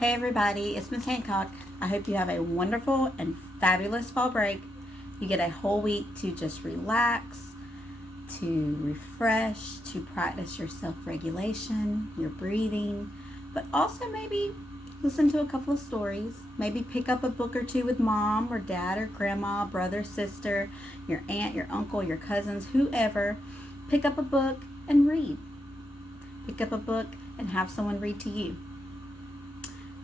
Hey everybody, it's Miss Hancock. I hope you have a wonderful and fabulous fall break. You get a whole week to just relax, to refresh, to practice your self regulation, your breathing, but also maybe listen to a couple of stories. Maybe pick up a book or two with mom or dad or grandma, brother, sister, your aunt, your uncle, your cousins, whoever. Pick up a book and read. Pick up a book and have someone read to you.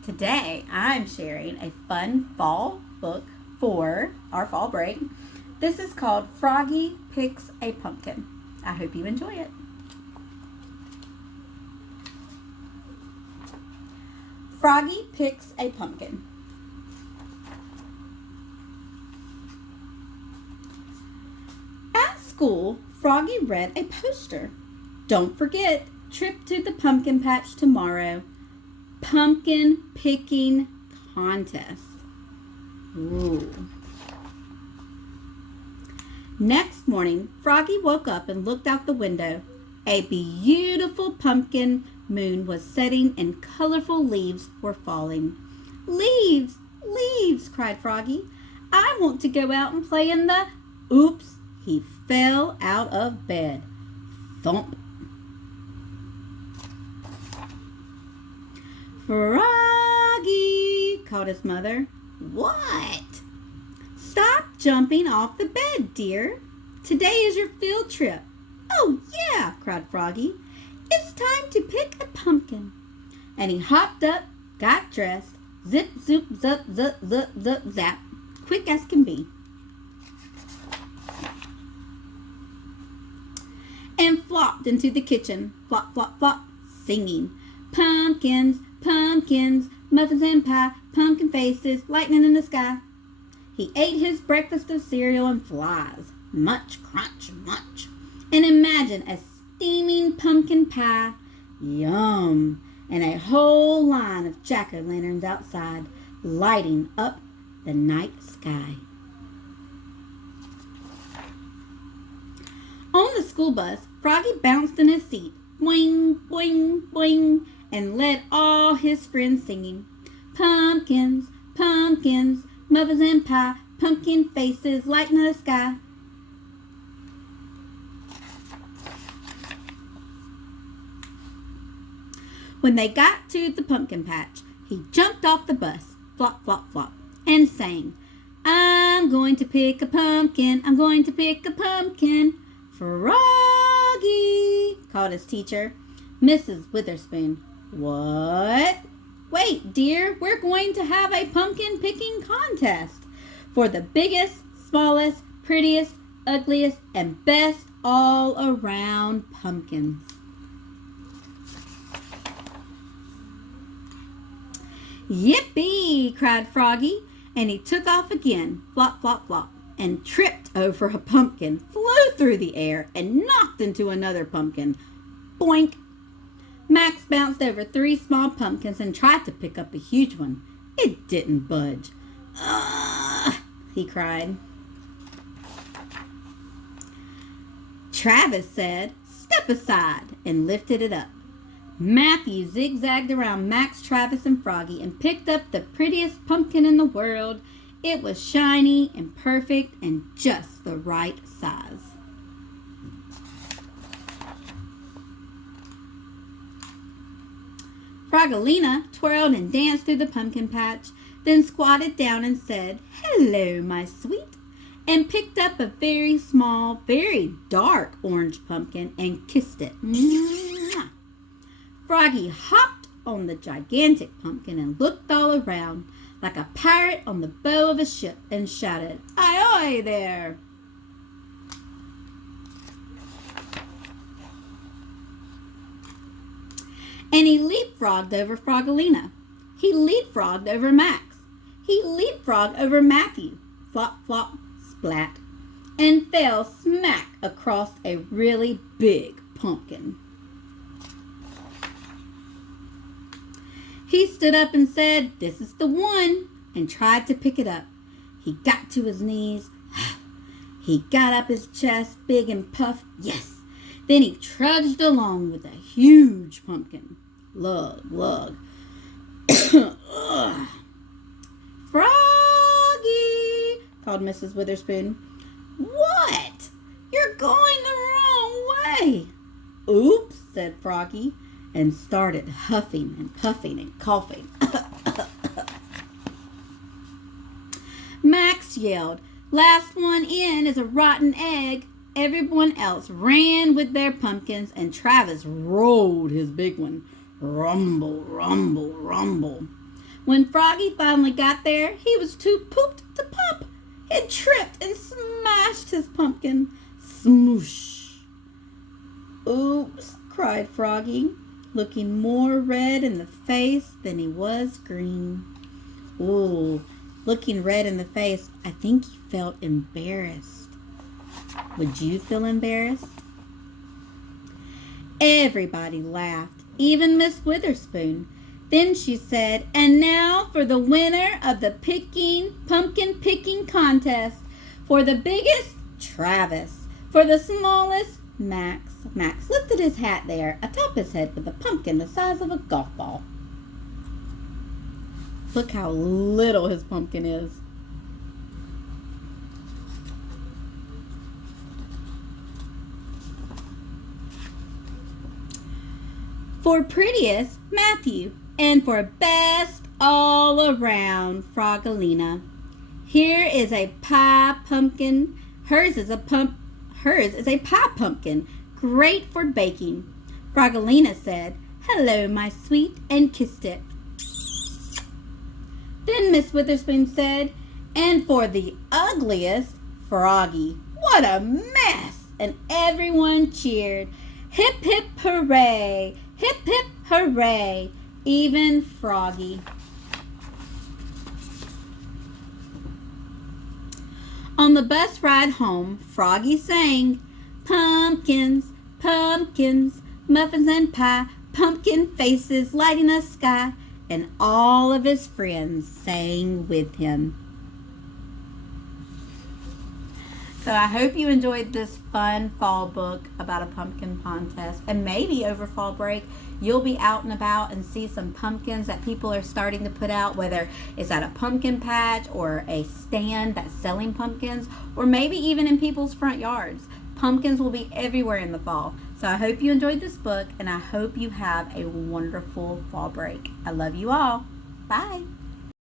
Today, I'm sharing a fun fall book for our fall break. This is called Froggy Picks a Pumpkin. I hope you enjoy it. Froggy Picks a Pumpkin. At school, Froggy read a poster. Don't forget, trip to the pumpkin patch tomorrow. Pumpkin picking contest. Ooh. Next morning, Froggy woke up and looked out the window. A beautiful pumpkin moon was setting and colorful leaves were falling. Leaves! Leaves! Cried Froggy. I want to go out and play in the... Oops! He fell out of bed. Thump! Froggy, called his mother. What? Stop jumping off the bed, dear. Today is your field trip. Oh, yeah, cried Froggy. It's time to pick a pumpkin. And he hopped up, got dressed, zip, zoop, zup, zup, zup, zup, zap, quick as can be. And flopped into the kitchen, flop, flop, flop, singing. Pumpkins, pumpkins, muffins and pie, pumpkin faces, lightning in the sky. He ate his breakfast of cereal and flies. Munch, crunch, munch. And imagine a steaming pumpkin pie. Yum. And a whole line of jack-o'-lanterns outside, lighting up the night sky. On the school bus, Froggy bounced in his seat. Boing, boing, boing. And led all his friends singing. Pumpkins, pumpkins, muffins and pie, pumpkin faces, lighting in the sky. When they got to the pumpkin patch, he jumped off the bus, flop, flop, flop, and sang, I'm going to pick a pumpkin, I'm going to pick a pumpkin. Froggy, called his teacher, Mrs. Witherspoon. What? Wait, dear, we're going to have a pumpkin picking contest for the biggest, smallest, prettiest, ugliest, and best all around pumpkins. Yippee! Cried Froggy, and he took off again, flop, flop, flop, and tripped over a pumpkin, flew through the air, and knocked into another pumpkin. Boink! Max bounced over 3 small pumpkins and tried to pick up a huge one. It didn't budge. Ugh, he cried. Travis said, step aside, and lifted it up. Matthew zigzagged around Max, Travis, and Froggy and picked up the prettiest pumpkin in the world. It was shiny and perfect and just the right size. Frogolina twirled and danced through the pumpkin patch, then squatted down and said, hello, my sweet, and picked up a very small, very dark orange pumpkin and kissed it. Mwah! Froggy hopped on the gigantic pumpkin and looked all around like a pirate on the bow of a ship and shouted, Aye, there! And he leapfrogged over Frogolina. He leapfrogged over Max. He leapfrogged over Matthew. Flop, flop, splat. And fell smack across a really big pumpkin. He stood up and said, this is the one, and tried to pick it up. He got to his knees. He got up his chest, big and puffed. Yes. Then he trudged along with a huge pumpkin. Lug, lug. called Mrs. Witherspoon. What? You're going the wrong way. Oops, said Froggy, and started huffing and puffing and coughing. Max yelled, "Last one in is a rotten egg." Everyone else ran with their pumpkins, and Travis rolled his big one. Rumble, rumble, rumble. When Froggy finally got there, he was too pooped to pop. He tripped and smashed his pumpkin. Smoosh. Oops, cried Froggy, looking more red in the face than he was green. Ooh, looking red in the face, I think he felt embarrassed. Would you feel embarrassed? Everybody laughed, even Miss Witherspoon. Then she said, "And now for the winner of the pumpkin picking contest. For the biggest, Travis. For the smallest, Max." Max lifted his hat there atop his head with a pumpkin the size of a golf ball. Look how little his pumpkin is. For prettiest, Matthew. And for best all around, Frogolina. Here is a pie pumpkin. Hers is a pie pumpkin, great for baking. Frogolina said, "Hello, my sweet," and kissed it. Then Miss Witherspoon said, "And for the ugliest, Froggy. What a mess!" And everyone cheered. Hip, hip, hooray! Hip, hip, hooray! Even Froggy. On the bus ride home, Froggy sang, "Pumpkins, pumpkins, muffins and pie, pumpkin faces lighting the sky," and all of his friends sang with him. So I hope you enjoyed this fun fall book about a pumpkin contest. And maybe over fall break, you'll be out and about and see some pumpkins that people are starting to put out, whether it's at a pumpkin patch or a stand that's selling pumpkins, or maybe even in people's front yards. Pumpkins will be everywhere in the fall. So I hope you enjoyed this book, and I hope you have a wonderful fall break. I love you all. Bye.